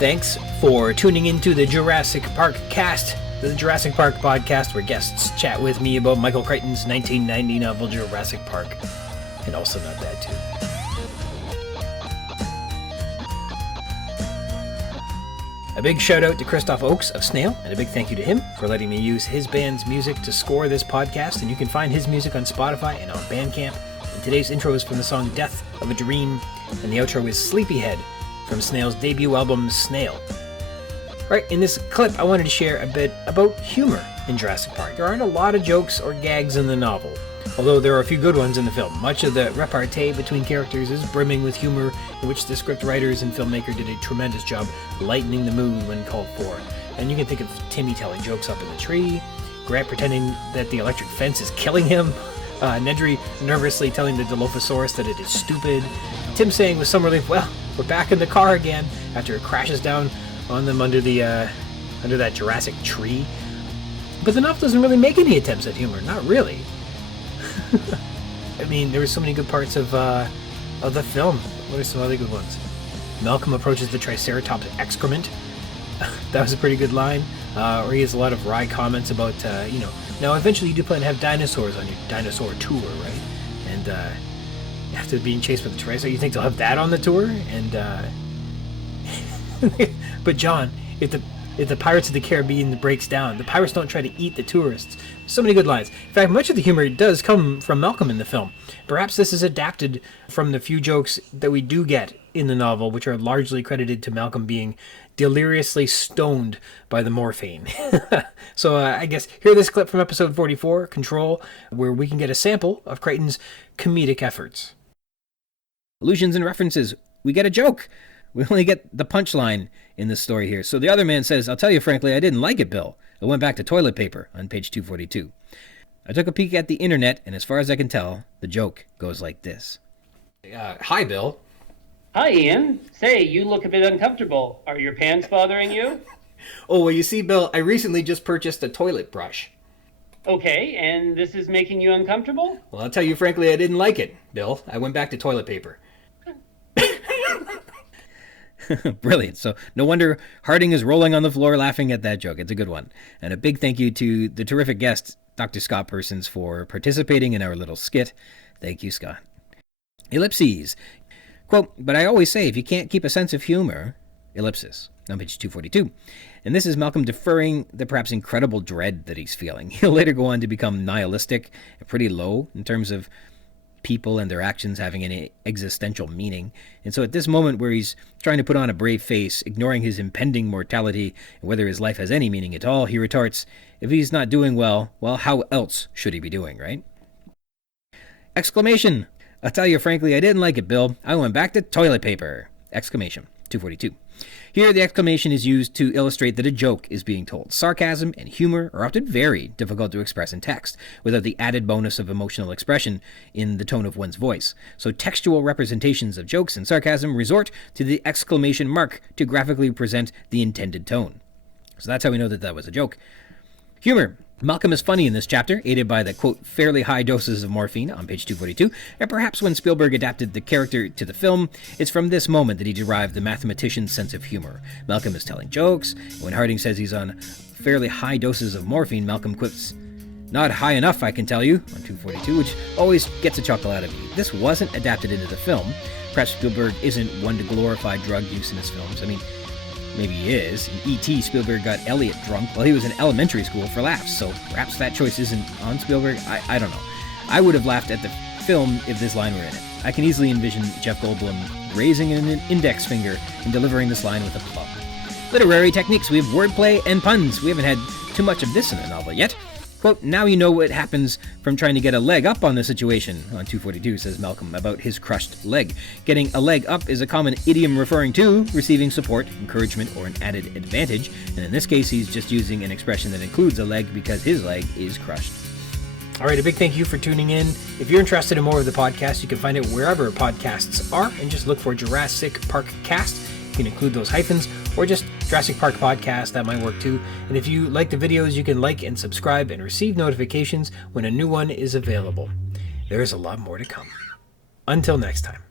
Thanks for tuning into the Jurassic Park cast, the Jurassic Park podcast, where guests chat with me about Michael Crichton's 1990 novel Jurassic Park, and also not that too. A big shout out to Christoph Oakes of Snail, and a big thank you to him for letting me use his band's music to score this podcast, and you can find his music on Spotify and on Bandcamp. And today's intro is from the song Death of a Dream, and the outro is Sleepyhead from Snail's debut album Snail. Right, in this clip I wanted to share a bit about humor in Jurassic Park. There aren't a lot of jokes or gags in the novel, although there are a few good ones in the film. Much of the repartee between characters is brimming with humor, in which the script writers and filmmaker did a tremendous job lightening the mood when called for. And you can think of Timmy telling jokes up in the tree, Grant pretending that the electric fence is killing him, Nedry nervously telling the Dilophosaurus that it is stupid, Tim saying with some relief, well, we're back in the car again, after it crashes down on them under that Jurassic tree. But the novel doesn't really make any attempts at humor, not really. I mean, there were so many good parts of the film. What are some other good ones? Malcolm approaches the Triceratops excrement. That was a pretty good line. Or he has a lot of wry comments about, now eventually you do plan to have dinosaurs on your dinosaur tour, right? And after being chased by the Triceratops, you think they'll have that on the tour? And but John, if the Pirates of the Caribbean breaks down, the pirates don't try to eat the tourists. So many good lines. In fact, much of the humor does come from Malcolm in the film. Perhaps this is adapted from the few jokes that we do get in the novel, which are largely credited to Malcolm being deliriously stoned by the morphine. So I guess hear this clip from episode 44, Control, where we can get a sample of Crichton's comedic efforts. Allusions and references. We get a joke. We only get the punchline in this story here. So the other man says, I'll tell you frankly, I didn't like it, Bill. I went back to toilet paper on page 242. I took a peek at the internet, and as far as I can tell, the joke goes like this. Hi, Bill. Hi, Ian. Say, you look a bit uncomfortable. Are your pants bothering you? Oh, well, you see, Bill, I recently just purchased a toilet brush. Okay, and this is making you uncomfortable? Well, I'll tell you frankly, I didn't like it, Bill. I went back to toilet paper. Brilliant. So no wonder Harding is rolling on the floor laughing at that joke. It's a good one. And a big thank you to the terrific guest, Dr. Scott Persons, for participating in our little skit. Thank you, Scott. Ellipses. Quote, but I always say if you can't keep a sense of humor, ellipsis, on page 242. And this is Malcolm deferring the perhaps incredible dread that he's feeling. He'll later go on to become nihilistic and pretty low in terms of people and their actions having any existential meaning. And so at this moment where he's trying to put on a brave face, ignoring his impending mortality and whether his life has any meaning at all, he retorts, if he's not doing well, how else should he be doing, right? Exclamation. I'll tell you frankly, I didn't like it, Bill. I went back to toilet paper. Exclamation. 242. Here, the exclamation is used to illustrate that a joke is being told. Sarcasm and humor are often very difficult to express in text, without the added bonus of emotional expression in the tone of one's voice. So textual representations of jokes and sarcasm resort to the exclamation mark to graphically present the intended tone. So that's how we know that that was a joke. Humor. Malcolm is funny in this chapter, aided by the, quote, fairly high doses of morphine on page 242, and perhaps when Spielberg adapted the character to the film, it's from this moment that he derived the mathematician's sense of humor. Malcolm is telling jokes, and when Harding says he's on fairly high doses of morphine, Malcolm quips, not high enough, I can tell you, on 242, which always gets a chuckle out of you. This wasn't adapted into the film. Perhaps Spielberg isn't one to glorify drug use in his films. I mean, maybe he is. In E.T., Spielberg got Elliot drunk while he was in elementary school for laughs, so perhaps that choice isn't on Spielberg. I don't know. I would have laughed at the film if this line were in it. I can easily envision Jeff Goldblum raising an index finger and delivering this line with a club. Literary techniques. We have wordplay and puns. We haven't had too much of this in the novel yet. Quote, now you know what happens from trying to get a leg up on the situation, on 242, says Malcolm, about his crushed leg. Getting a leg up is a common idiom referring to receiving support, encouragement, or an added advantage, and in this case he's just using an expression that includes a leg because his leg is crushed. All right, a big thank you for tuning in. If you're interested in more of the podcast, you can find it wherever podcasts are, and just look for Jurassic Park Cast. You can include those hyphens, or just Jurassic Park Podcast, that might work too. And if you like the videos, you can like and subscribe and receive notifications when a new one is available. There is a lot more to come. Until next time.